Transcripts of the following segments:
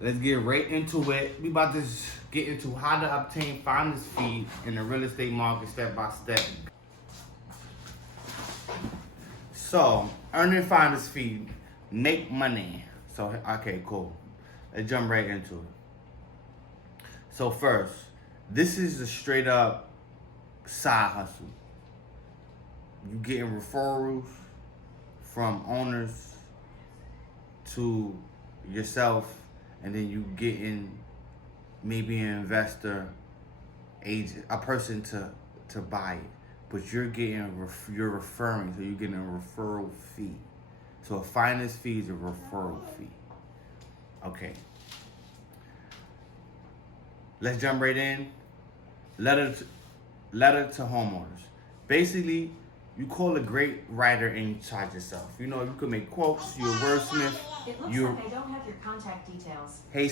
Let's get right into it. We about to get into how to obtain finder's fee in the real estate market step by step. So, earning finder's fee, make money. So, okay, cool. Let's jump right into it. So first, this is a straight up side hustle. You getting referrals from owners to yourself, and then you getting maybe an investor, agent, a person to buy it, but you're getting you're referring, so you're getting a referral fee. So a finder's fee is a referral fee. Okay, let's jump right in. Letter to, letter to homeowners. Basically, you call a great writer and you charge yourself. You know, you can make quotes. You're a wordsmith. It looks You're like I don't have your contact details. hey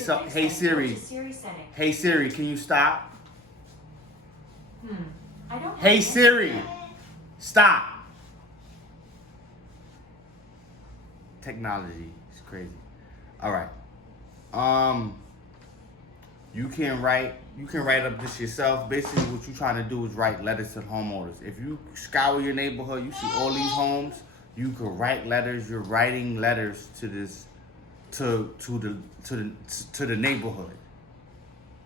Siri. Siri setting. Hey Siri, can you stop? I don't. Hey Siri, stop. Technology is crazy. All right. You can write up this yourself. Basically, what you're trying to do is write letters to homeowners. If you scour your neighborhood, you see all these homes. You could write letters. You're writing letters to this, to the neighborhood.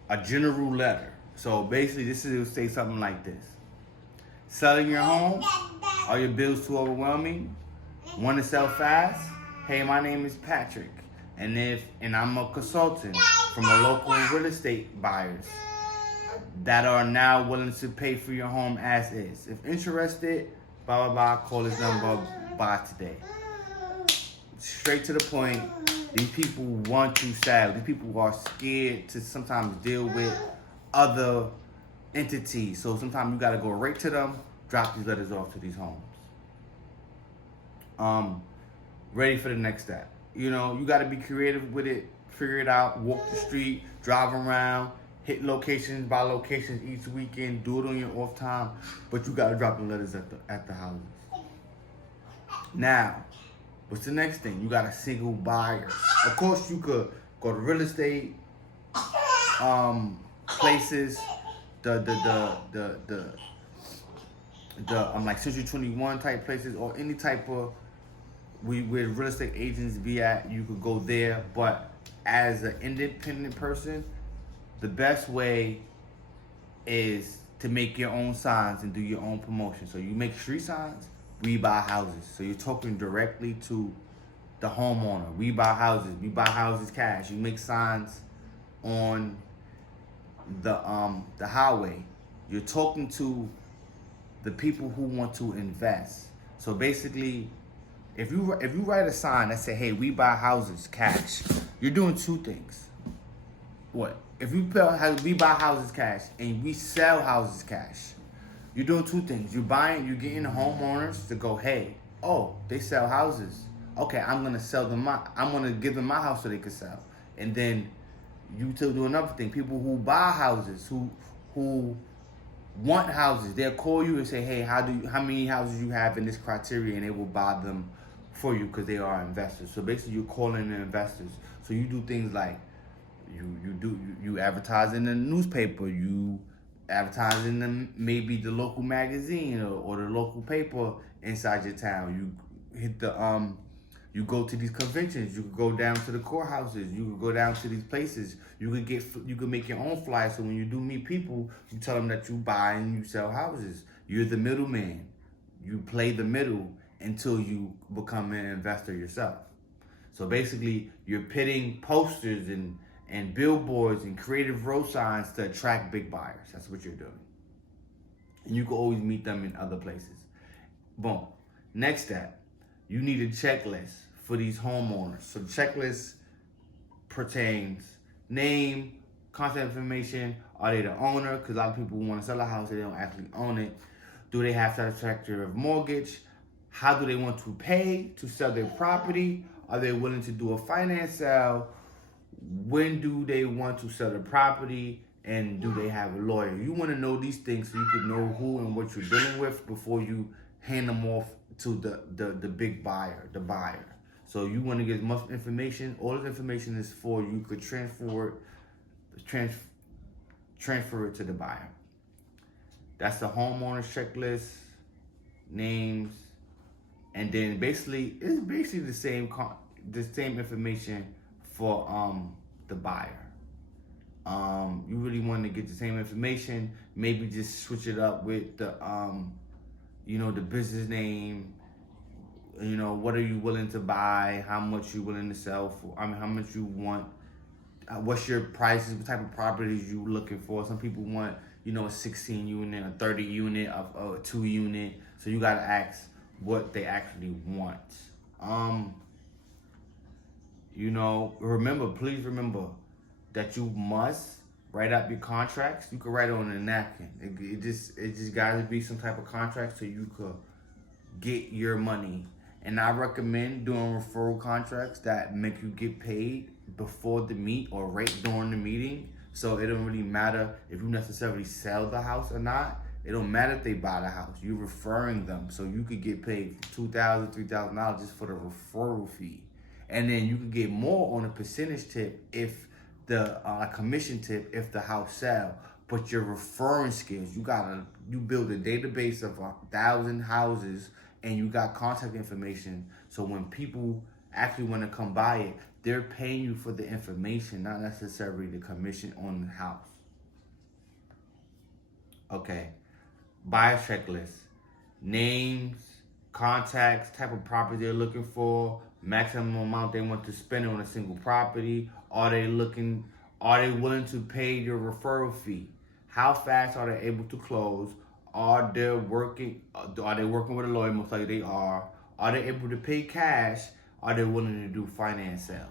A general letter. So basically, this is, it would say something like this: selling your home? Are your bills too overwhelming? Want to sell fast? Hey, my name is Patrick, and I'm a consultant from a local real estate buyers that are now willing to pay for your home as is. If interested, blah blah blah. Call this number by today. Straight to the point. These people want to sell. These people are scared to sometimes deal with other entities. So sometimes you gotta go right to them, drop these letters off to these homes. Ready for the next step. You know, you gotta be creative with it, figure it out, walk the street, drive around, hit locations by locations each weekend, do it on your off time, but you gotta drop the letters at the houses. Now, what's the next thing? You got a single buyer. Of course, you could go to real estate places, the like Century 21 type places, or any type of where real estate agents be at. You could go there, but as an independent person, the best way is to make your own signs and do your own promotion. So you make street signs, we buy houses. So you're talking directly to the homeowner. We buy houses cash. You make signs on the highway. You're talking to the people who want to invest. So basically, if you write a sign that say, "Hey, we buy houses cash," you're doing two things. What? If you we buy houses cash and we sell houses cash, you're doing two things. You're getting the homeowners to go, "Hey, oh, they sell houses. Okay, I'm gonna give them my house so they can sell." And then you to do another thing. People who buy houses, who want houses, they'll call you and say, "Hey, how many houses you have in this criteria?" And they will buy them for you because they are investors. So basically, you're calling the investors. So you do things like you advertise in the newspaper, you advertise in maybe the local magazine or the local paper inside your town. You hit you go to these conventions. You could go down to the courthouses. You could go down to these places. You could make your own flyers. So when you do meet people, you tell them that you buy and you sell houses. You're the middleman. You play the middle until you become an investor yourself. So basically, you're pitting posters and billboards and creative road signs to attract big buyers. That's what you're doing. And you can always meet them in other places. Boom. Next step, you need a checklist for these homeowners. So the checklist pertains name, contact information. Are they the owner? Because a lot of people want to sell a house, they don't actually own it. Do they have satisfactory mortgage? How do they want to pay to sell their property? Are they willing to do a finance sale? When do they want to sell the property? And do they have a lawyer? You want to know these things so you can know who and what you're dealing with before you hand them off to the big buyer, the buyer. So you want to get as much information. All this information is for you could transfer it to the buyer. That's the homeowner's checklist, names, and then basically it's basically the same information for the buyer. You really want to get the same information. Maybe just switch it up with the the business name. What are you willing to buy? How much you willing to sell for? How much you want? What's your prices? What type of properties you looking for? Some people want, a 16 unit, a 30 unit, a 2 unit. So you gotta ask what they actually want. Please remember that you must write up your contracts. You can write it on a napkin. It just gotta be some type of contract so you could get your money. And I recommend doing referral contracts that make you get paid before the meet or right during the meeting. So it don't really matter if you necessarily sell the house or not. It don't matter if they buy the house. You're referring them, so you could get paid $2,000, $3,000 just for the referral fee, and then you can get more on a percentage tip if the commission tip if the house sell. But your referring skills, you build a database of 1,000 houses, and you got contact information. So when people actually want to come buy it, they're paying you for the information, not necessarily the commission on the house. Okay. Buyer checklist. Names, contacts, type of property they're looking for, maximum amount they want to spend on a single property. Are they willing to pay your referral fee? How fast are they able to close? Are they working with a lawyer? Most likely they are. Are they able to pay cash? Are they willing to do finance sales?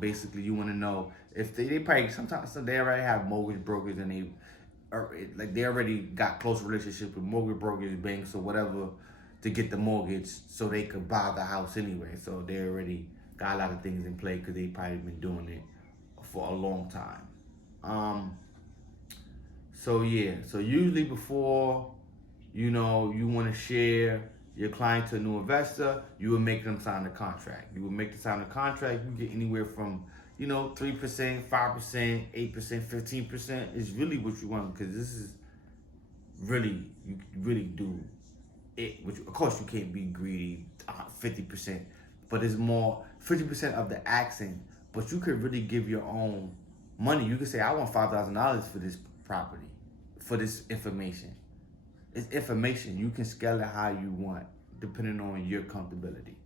Basically you want to know if they probably sometimes they already have mortgage brokers and they already got close relationship with mortgage brokers, banks, or whatever to get the mortgage so they could buy the house anyway. So they already got a lot of things in play because they probably been doing it for a long time. So usually before you want to share your client to a new investor, you will make them sign the contract. You get anywhere from 3%, 5%, 8%, 15% is really what you want, because this is really, you really do it. Which, of course, you can't be greedy, 50%, but it's more 50% of the asking. But you could really give your own money. You could say, I want $5,000 for this property, for this information. It's information. You can scale it how you want, depending on your comfortability.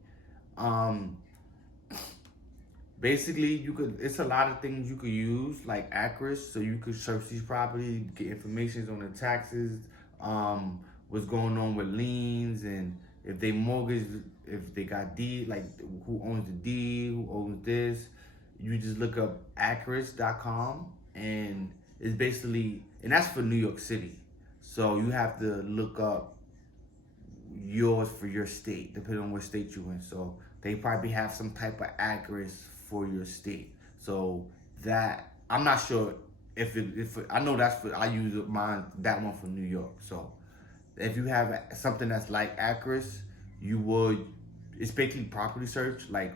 Basically, it's a lot of things you could use, like Acris, so you could search these properties, get information on the taxes, what's going on with liens, and if they mortgage, if they got deed, like who owns the deed, who owns this. You just look up Acris.com, and it's basically, and that's for New York City. So you have to look up yours for your state, depending on what state you're in. So they probably have some type of Acris for your state. So that, I'm not sure if I know that's for, I use that one for New York. So if you have something that's like Acris, it's basically property search, like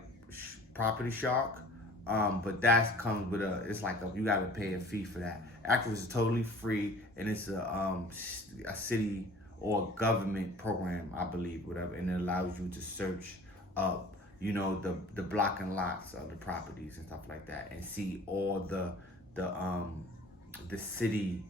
Property Shark. But that comes with you gotta pay a fee for that. Acris is totally free, and it's a city or government program, I believe, whatever, and it allows you to search up, the block and lots of the properties and stuff like that, and see all the city,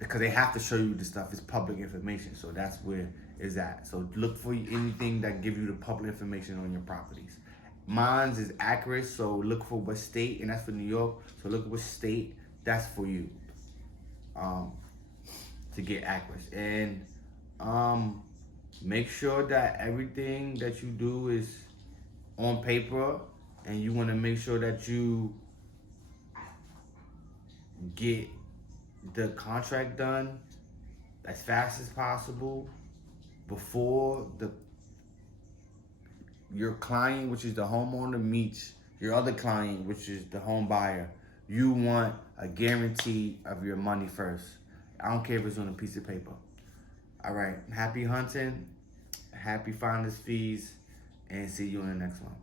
because they have to show you the stuff. It's public information, so that's where it's at. So look for anything that give you the public information on your properties. Mine's is Acris, so look for what state, and that's for New York. So look at what state that's for you, to get Acris. And make sure that everything that you do is on paper, and you want to make sure that you get the contract done as fast as possible before your client, which is the homeowner, meets your other client, which is the home buyer. You want a guarantee of your money first. I don't care if it's on a piece of paper. All right, happy hunting, happy finder's fees, and see you in the next one.